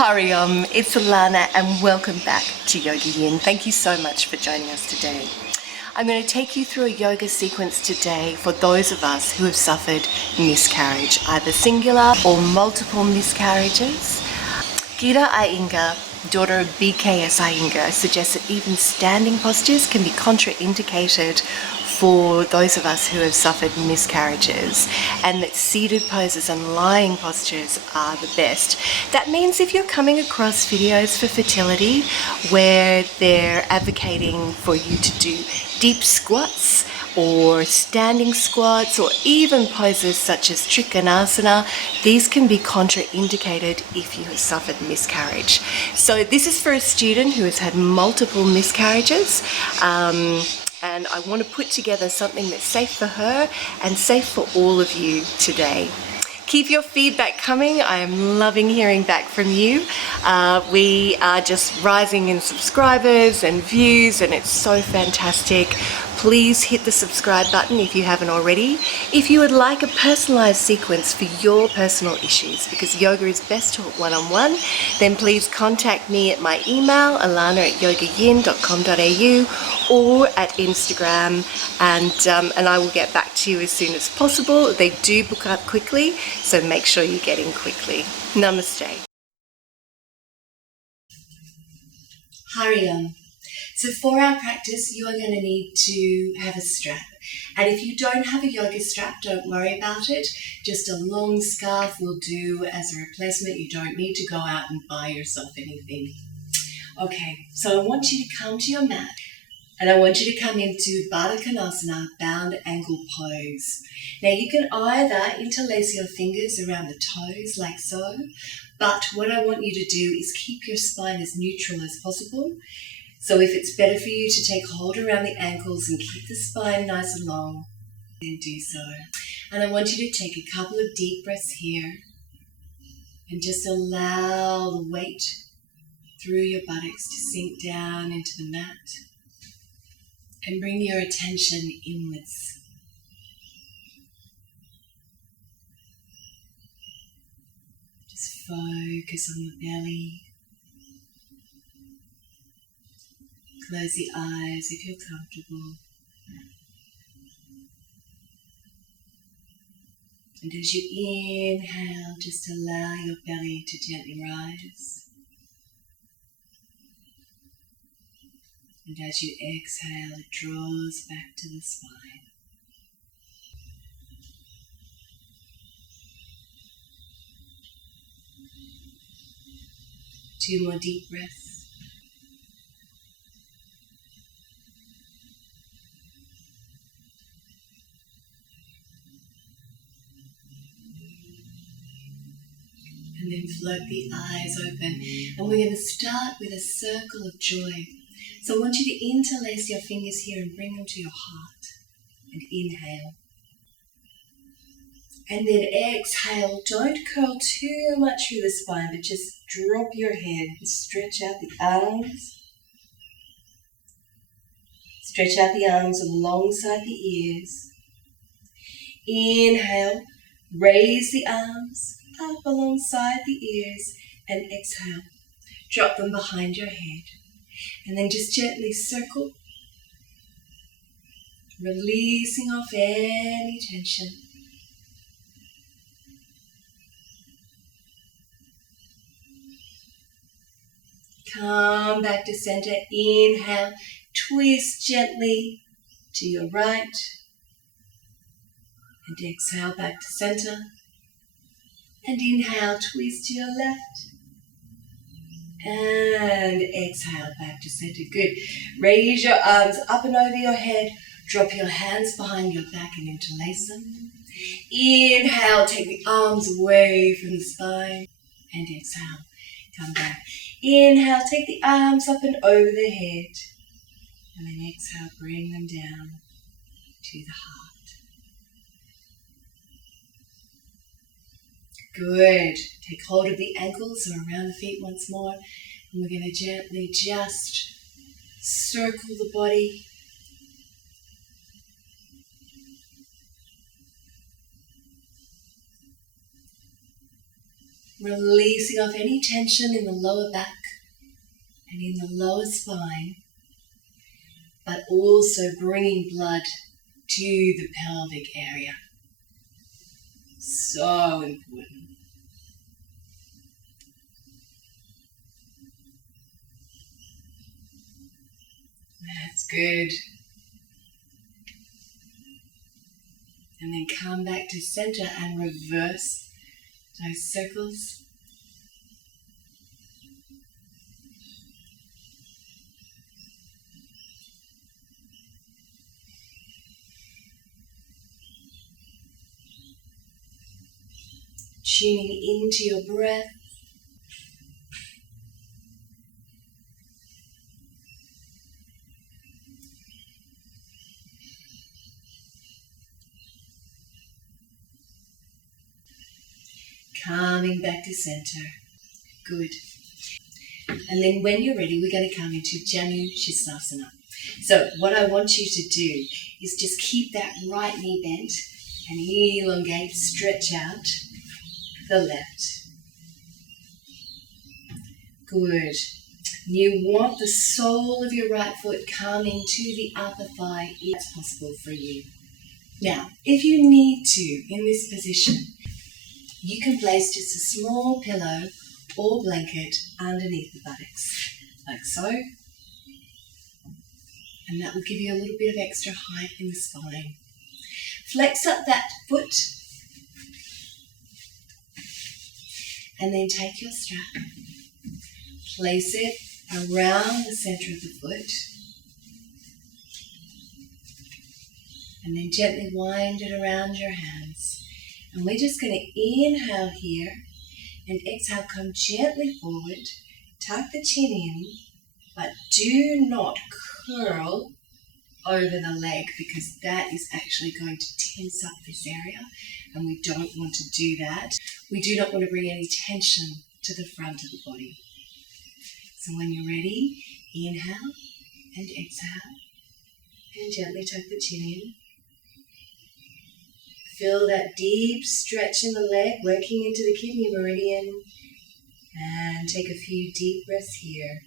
Hariom, it's Alannah and welcome back to YogaYin. Thank you so much for joining us today. I'm going to take you through a yoga sequence today for those of us who have suffered miscarriage, either singular or multiple miscarriages. Gira Iyengar, daughter of BKS Iyengar, suggests that even standing postures can be contraindicated for those of us who have suffered miscarriages, and that seated poses and lying postures are the best. That means if you're coming across videos for fertility where they're advocating for you to do deep squats or standing squats or even poses such as Trikonasana, these can be contraindicated if you have suffered miscarriage. So this is for a student who has had multiple miscarriages, and I want to put together something that's safe for her and safe for all of you today. Keep your feedback coming. I am loving hearing back from you. We are just rising in subscribers and views, and it's so fantastic. Please hit the subscribe button if you haven't already. If you would like a personalized sequence for your personal issues, because yoga is best taught one-on-one, then please contact me at my email, alannah@yogayin.com.au, or at Instagram, and I will get back to you as soon as possible. They do book up quickly, so make sure you get in quickly. Namaste. Hariom. So for our practice, you are going to need to have a strap. And if you don't have a yoga strap, don't worry about it. Just a long scarf will do as a replacement. You don't need to go out and buy yourself anything. Okay, so I want you to come to your mat. And I want you to come into Baddha Konasana, bound ankle pose. Now you can either interlace your fingers around the toes like so, but what I want you to do is keep your spine as neutral as possible. So if it's better for you to take hold around the ankles and keep the spine nice and long, then do so. And I want you to take a couple of deep breaths here and just allow the weight through your buttocks to sink down into the mat. And bring your attention inwards. Just focus on the belly. Close the eyes if you're comfortable. And as you inhale, just allow your belly to gently rise. And as you exhale, it draws back to the spine. Two more deep breaths. And then float the eyes open. And we're going to start with a circle of joy. So I want you to interlace your fingers here and bring them to your heart. And inhale. And then exhale. Don't curl too much through the spine, but just drop your head and stretch out the arms. Stretch out the arms alongside the ears. Inhale. Raise the arms up alongside the ears. And exhale. Drop them behind your head. And then just gently circle, releasing off any tension. Come back to center. Inhale, twist gently to your right. And exhale back to center. And inhale, twist to your left. And exhale back to center. Good. Raise your arms up and over your head. Drop your hands behind your back and interlace them. Inhale, take the arms away from the spine. And exhale, come back. Inhale, take the arms up and over the head. And then exhale, bring them down to the heart. Good. Take hold of the ankles or around the feet once more. And we're going to gently just circle the body. Releasing off any tension in the lower back and in the lower spine, but also bringing blood to the pelvic area. So important. That's good. And then come back to center and reverse those circles. Tuning into your breath. Coming back to center. Good. And then when you're ready, we're going to come into Janu Shisasana. So what I want you to do is just keep that right knee bent and elongate, stretch out the left. Good. You want the sole of your right foot coming to the upper thigh if it's possible for you. Now, if you need to, in this position, you can place just a small pillow or blanket underneath the buttocks, like so. And that will give you a little bit of extra height in the spine. Flex up that foot. And then take your strap. Place it around the center of the foot. And then gently wind it around your hands. And we're just going to inhale here and exhale, come gently forward, tuck the chin in, but do not curl over the leg because that is actually going to tense up this area and we don't want to do that. We do not want to bring any tension to the front of the body. So when you're ready, inhale and exhale and gently tuck the chin in. Feel that deep stretch in the leg, working into the kidney meridian. And take a few deep breaths here.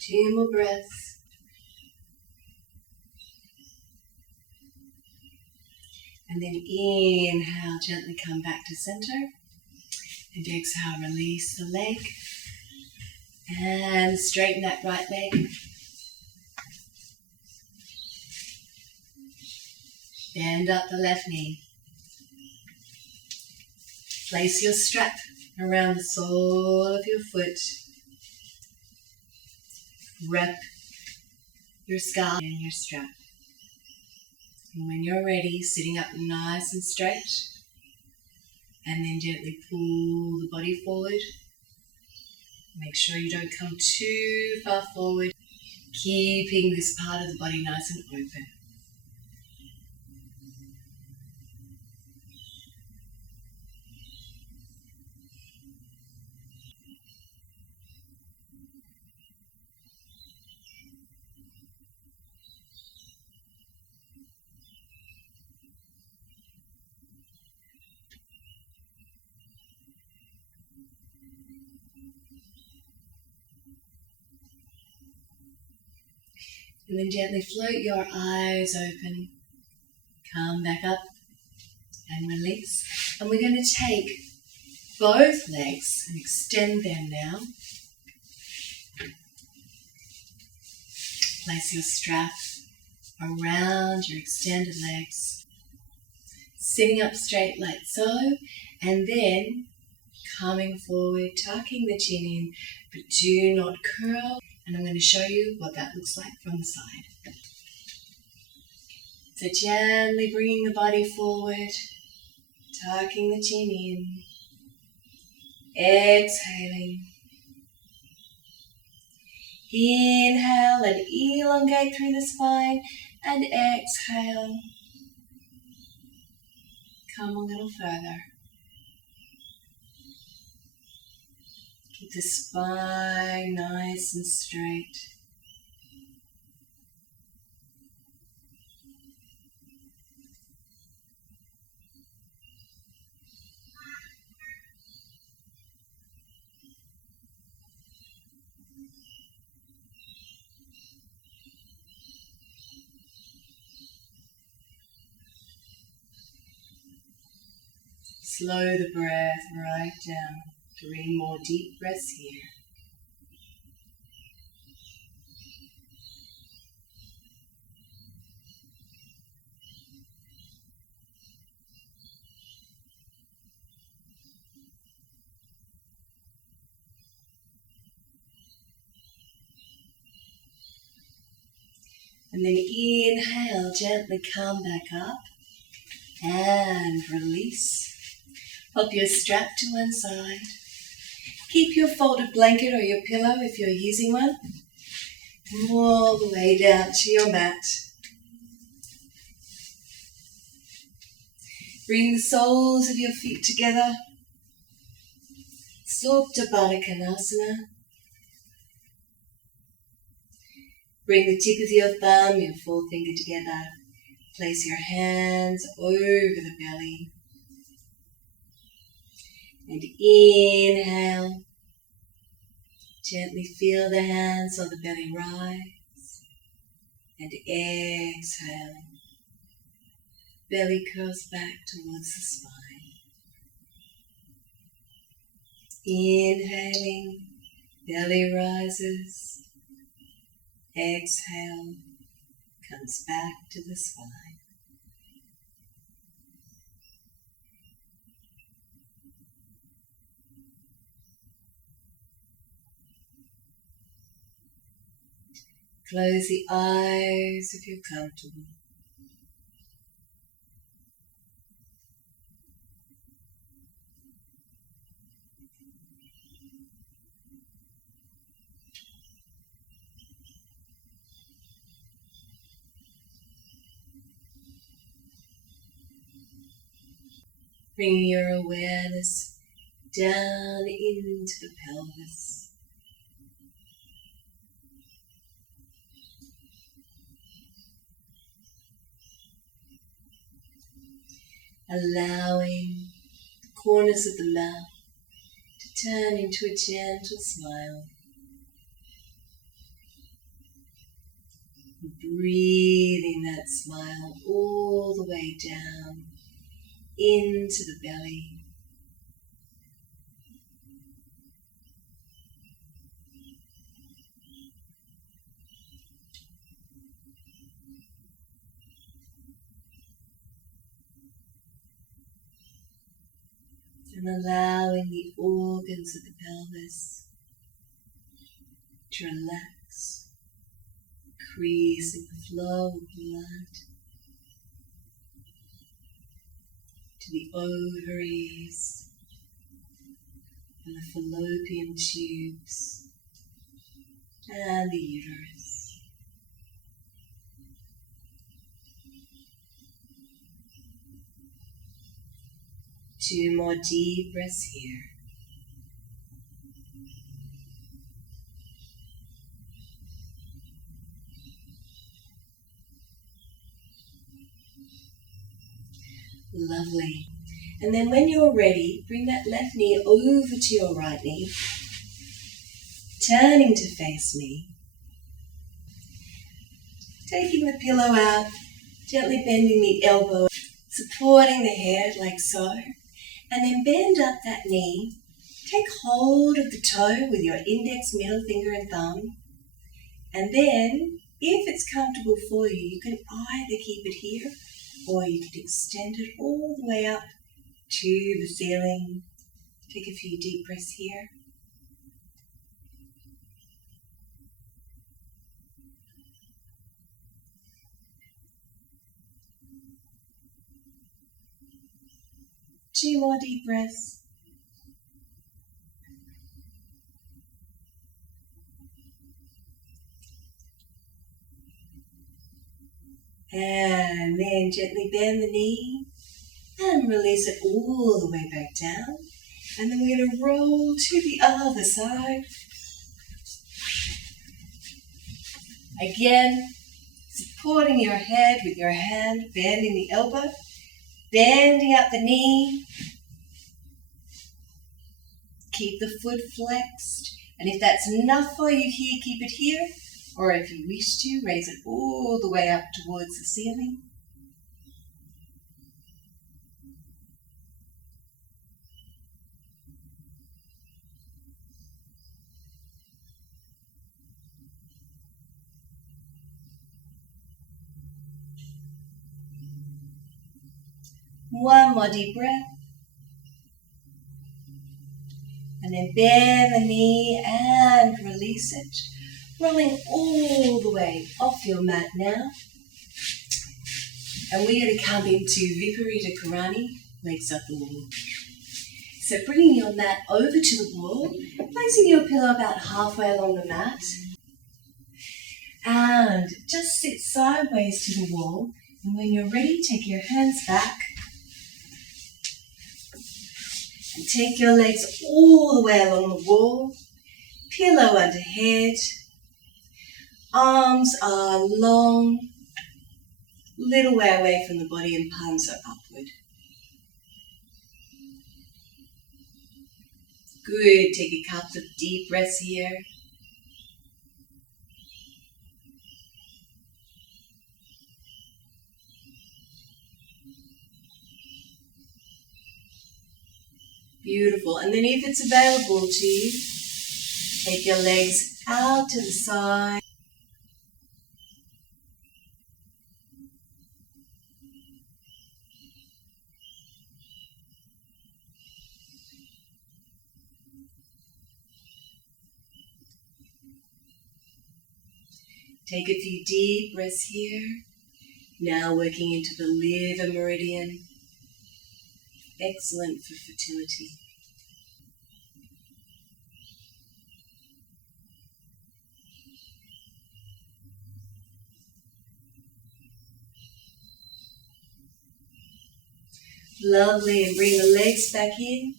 Two more breaths. And then inhale, gently come back to center. And exhale, release the leg. And straighten that right leg. Bend up the left knee. Place your strap around the sole of your foot. Wrap your scalp in your strap. And when you're ready, sitting up nice and straight, and then gently pull the body forward. Make sure you don't come too far forward, keeping this part of the body nice and open. And then gently float your eyes open. Come back up and release. And we're going to take both legs and extend them now. Place your strap around your extended legs. Sitting up straight like so. And then coming forward, tucking the chin in, but do not curl. And I'm going to show you what that looks like from the side. So gently bringing the body forward, tucking the chin in, exhaling. Inhale and elongate through the spine, and exhale. Come a little further. Keep the spine nice and straight. Slow the breath right down. 3 more deep breaths here. And then inhale, gently come back up and release. Pop your strap to one side. Keep your folded blanket or your pillow if you're using one all the way down to your mat. Bring the soles of your feet together. Supta Baddha Konasana. Bring the tip of your thumb, your forefinger together. Place your hands over the belly. And inhale. Gently feel the hands on the belly rise. And exhale. Belly curls back towards the spine. Inhaling, belly rises. Exhale, comes back to the spine. Close the eyes if you're comfortable. Bring your awareness down into the pelvis. Allowing the corners of the mouth to turn into a gentle smile. Breathing that smile all the way down into the belly. And allowing the organs of the pelvis to relax, increasing the flow of blood to the ovaries and the fallopian tubes and the uterus. Two more deep breaths here. Lovely. And then when you're ready, bring that left knee over to your right knee, turning to face me. Taking the pillow out, gently bending the elbow, supporting the head like so. And then bend up that knee. Take hold of the toe with your index, middle finger and thumb. And then, if it's comfortable for you, you can either keep it here or you can extend it all the way up to the ceiling. Take a few deep breaths here. Two more deep breaths. And then gently bend the knee and release it all the way back down. And then we're going to roll to the other side. Again, supporting your head with your hand, bending the elbow, bending up the knee. Keep the foot flexed. And if that's enough for you here, keep it here. Or if you wish to, raise it all the way up towards the ceiling. One more deep breath. And then bend the knee and release it. Rolling all the way off your mat now. And we're going to come into Viparita Karani, legs up the wall. So bringing your mat over to the wall, placing your pillow about halfway along the mat. And just sit sideways to the wall. And when you're ready, take your hands back. And take your legs all the way along the wall. Pillow under head. Arms are long, little way away from the body and palms are upward. Good, take a couple of deep breaths here. Beautiful, and then if it's available to you, take your legs out to the side. Take a few deep breaths here. Now working into the liver meridian. Excellent for fertility. Lovely, and bring the legs back in.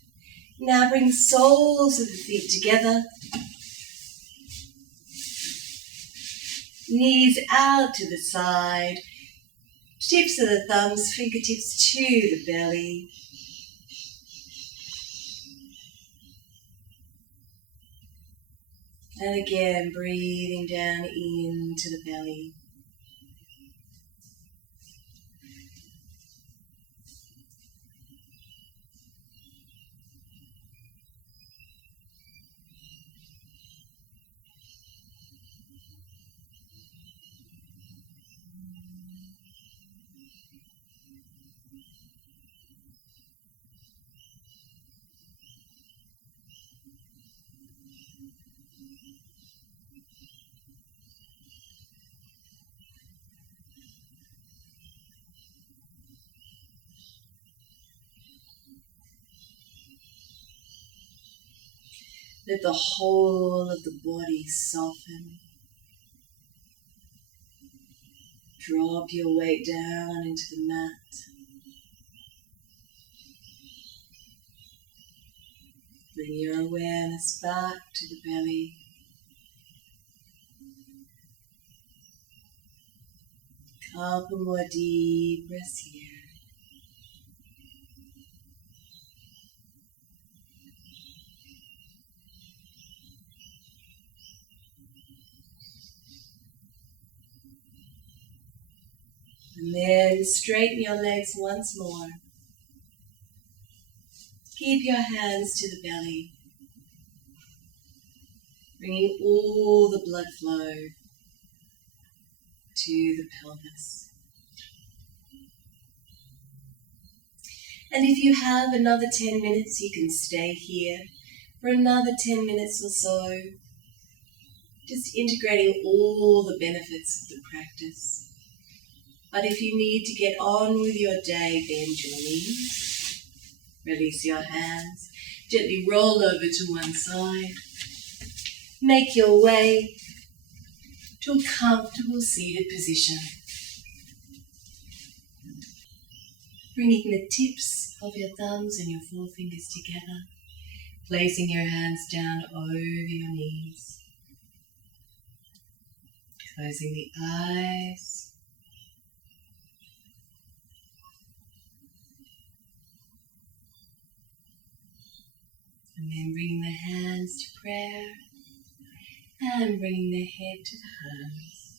Now bring the soles of the feet together. Knees out to the side. Tips of the thumbs, fingertips to the belly. And again, breathing down into the belly. Let the whole of the body soften. Drop your weight down into the mat. Bring your awareness back to the belly. Couple more deep breaths here. And then straighten your legs once more. Keep your hands to the belly, bringing all the blood flow to the pelvis. And if you have another 10 minutes, you can stay here for another 10 minutes or so, just integrating all the benefits of the practice. But if you need to get on with your day, bend your knees, release your hands, gently roll over to one side. Make your way to a comfortable seated position. Bringing the tips of your thumbs and your forefingers together. Placing your hands down over your knees. Closing the eyes. And then bringing the hands to prayer and bringing the head to the hands.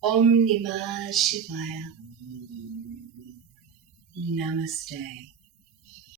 Om Namah Shivaya. Namaste.